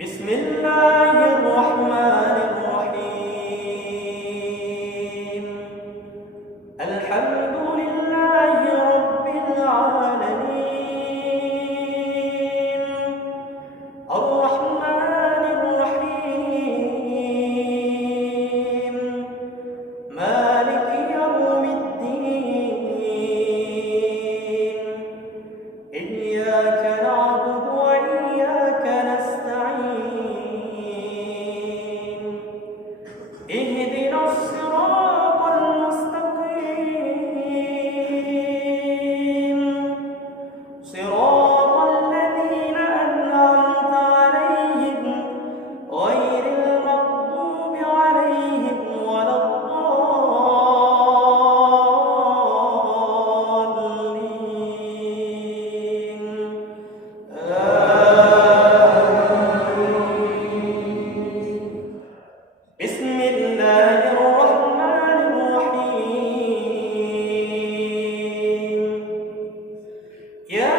بسم الله الرحمن الرحيم. الحمد لله رب العالمين، الرحمن الرحيم، مالك يوم الدين. إياك نعبد وإياك نستعين. اهدنا الصراط المستقيم، صراط الذين أنعمت عليهم غير المغضوب عليهم ولا الضالين. بسم الله الرحمن الرحيم. يا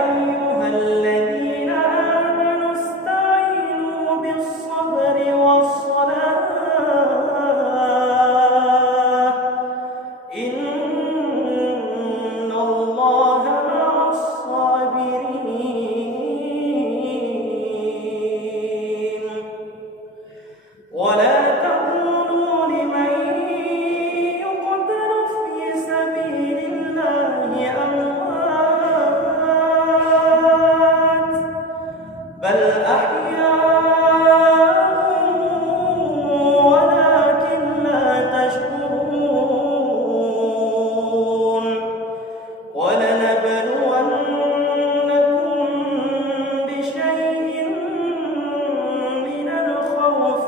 أيها الذين آمنوا استعينوا بالصبر والصلاة، إن الله مع الصابرين. ولا تقولوا لمن يقتل في سبيل الله أموات، بل أحياء ولكن لا تشكرون. ولنبلونكم بشيء من الخوف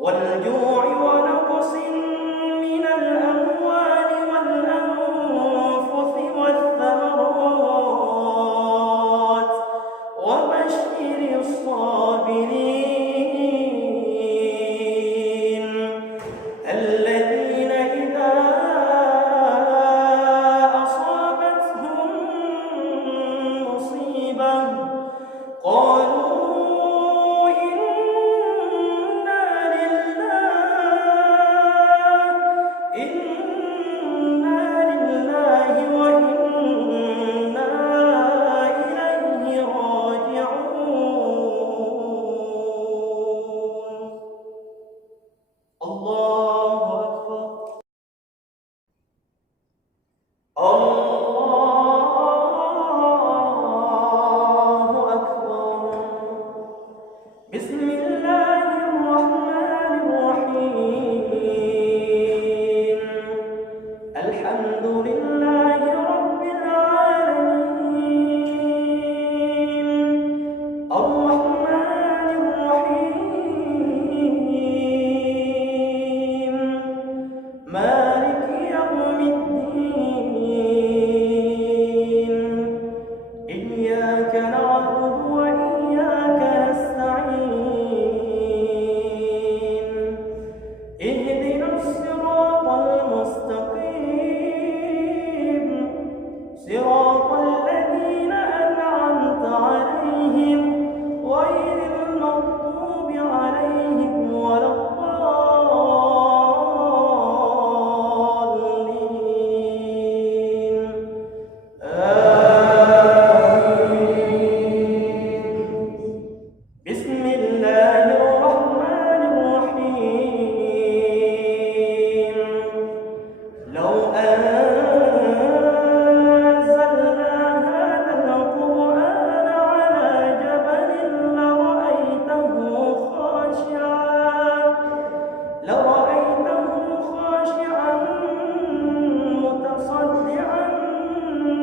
والجوع ونقص من الأموال والأنفس والثمرات، وبشر الصابرين الذين إذا أصابتهم مصيبة قالوا إنا لله وإنا إليه راجعون. الله أكبر. الله أكبر. بسم الله الرحمن الرحيم. الحمد لله رب العالمين، الرحمن الرحيم، مالك يوم الدين. إياك نعبد وإياك نستعين. اهدنا الصراط المستقيم، صراط الذين أنعمت عليهم غير المغضوب عليهم ولا الضالين. بسم الله الرحمن الرحيم. لو أنزلنا هذا القرآن على جبل لرأيته خاشعا متصدعا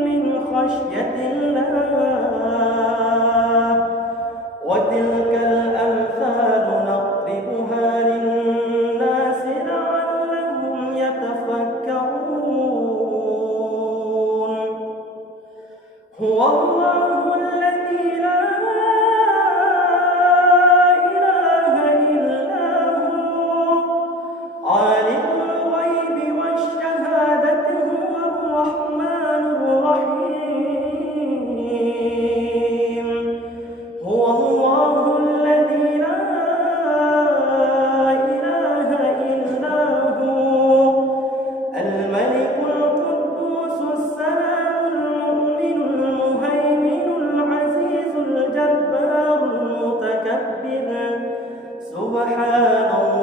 من خشية الله. وتلك الأمثال نضربها للناس لعلهم يتفكرون. هو الله الذي لا إله إلا هو، عالم الغيب والشهادة، هو الرحمن الرحيم. فسبح سبحان الله